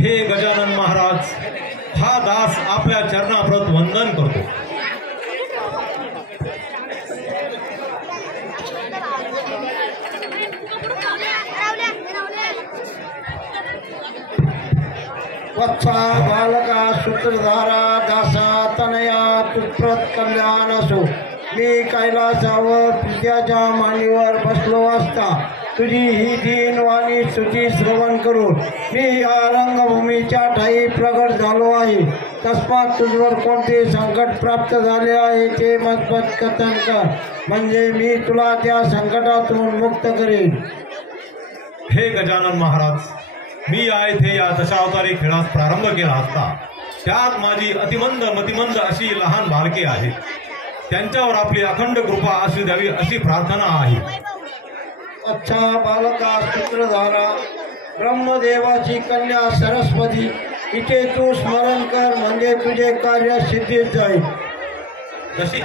हे गजानन महाराज, हा दास आपल्या चरणाप्रत वंदन करतो। वत्सा बालका सूत्रधारा दासा तनया तुप्रत कल्याण असो। मी कैलासावर पित्याच्या मांडीवर बसलो असता तुझी ही दीनवाणी स्तुती श्रवण करून मी या रंगभूमीच्या ठाई प्रगट झालो आहे। तस्मात तुझवर कोणते संकट प्राप्त झाले आहे ते मजबूत कथन कर, म्हणजे मी तुला त्या संकटातून मुक्त करेन। हे गजानन महाराज, मी येथे या दशावतारी खेळास प्रारंभ केला असता त्यात माझी अतिमंद मतिमंद अशी लहान बालके आहेत, त्यांच्यावर आपली अखंड कृपा असू द्यावी अशी प्रार्थना आहे। अच्छा बालका सूत्रधारा, ब्रह्मदेवाची कन्या सरस्वती इथे तू स्मरण कर, म्हणजे तुझे कार्य सिद्धीत जाईल। जशी